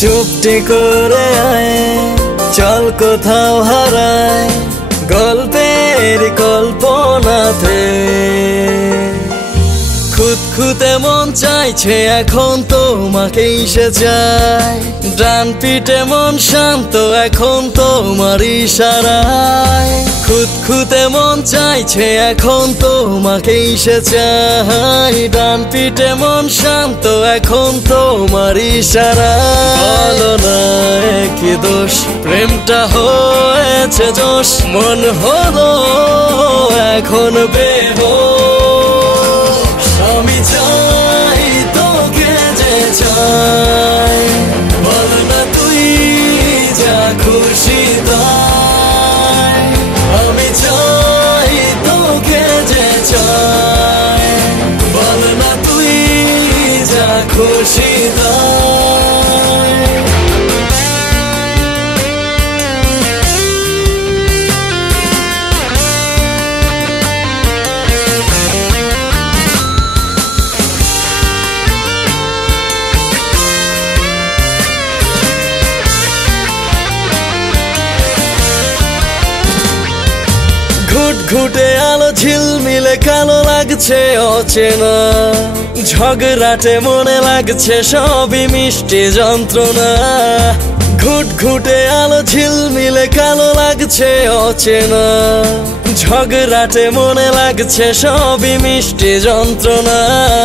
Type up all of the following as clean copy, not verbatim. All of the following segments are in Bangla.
চুপটি করে আয়, চল কোথাও হারায় গল্পের কল্পনাতে। খুঁতখুঁতে মন চাইছে এখন তোমাকেই সে চায়, ডান পিঠে মন শান্ত এখন তোমার ইশারায়। খুঁতখুঁতে মন চাইছে এখন তোমাকেই সে চায়, ডান পিঠে মন শান্ত এখন তোমার ইশারায়। বলো না কি দোষ, প্রেমটা হয়েছে জোশ, মন হলো এখন বেহুশ। আমি চাই তোকে যে চাই, বল না তুই যা খুশি তাই। আমি চাই তোকে যে চাই, বল না তুই যা খুশি তাই। ঘুটঘুটে আলো ঝিলমিলে কালো লাগছে অচেনা, ঝগড়াটে মনে লাগছে সবই মিষ্টি যন্ত্রণা। ঘুটঘুটে আলো ঝিলমিলে কালো লাগছে অচেনা, ঝগড়াটে মনে লাগছে সবই মিষ্টি যন্ত্রণা।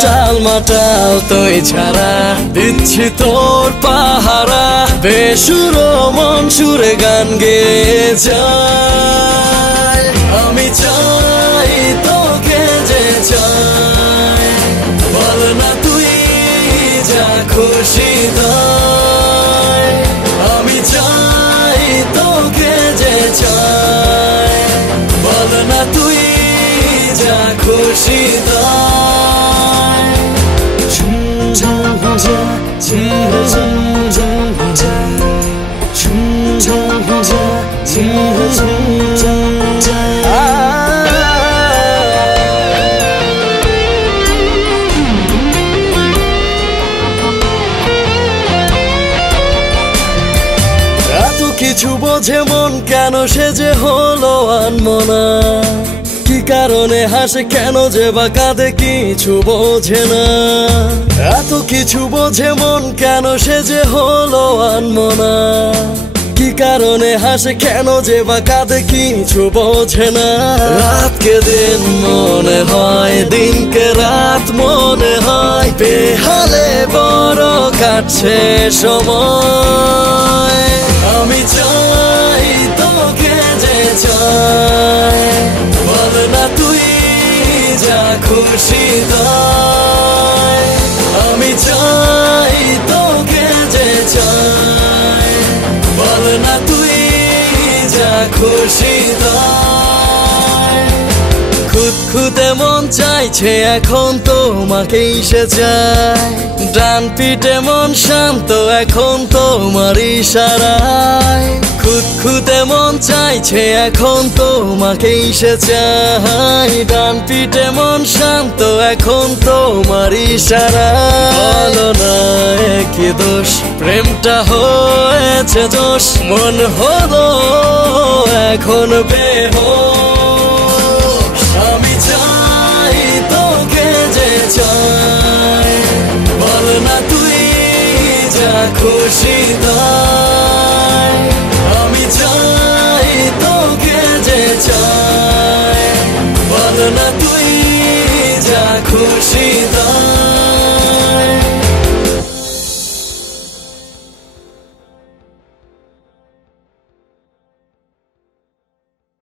টালমাটাল তুই ছাড়া দিচ্ছি তোর পাহারা, বেসুর মন সুরে গান গেয়ে যায়। আমি চাই তোকে যে চাই, বল না তুই যা খুশি তাই। আমি চাই তোকে যে চাই, বল না তুই যা খুশি তাই। কিছু বোঝে মন কেন সে যে হলো আনমনা, কি কারণে হাসে কেন যে বা কাঁদে কিছু বোঝে না। এত কিছু বোঝে মন কেন সে যে হলো আনমনা, কি কারণে হাসে কেন যে বা কাঁদে কিছু বোঝে না। রাতকে দিন মনে হয়, দিনকে রাত মনে হয়, বেহালে বড় কাটছে সময়। আমি চাই তোকে যে চাই, বল না তুই যা খুশি তাই। আমি চাই তোকে যে চাই, বল না তুই যা খুশি তাই। খুঁতখুঁতে মন চাইছে এখন তোমাকেই সে চায়, ডান পিঠে মন শান্ত এখন তোমার ইশারায়। খুঁতখুঁতে মন চাইছে এখন তোমাকেই সে চায়, ডান পিঠে মন শান্ত এখন তোমার ইশারায়। বলো না কি দোষ, প্রেমটা হয়েছে জোশ, মন হলো এখন বেহুশ। আমি চাই তোকে যে চাই, বল না তুই যা খুশি তাই। আমি চাই তোকে যে চাই, বল না তুই যা খুশি।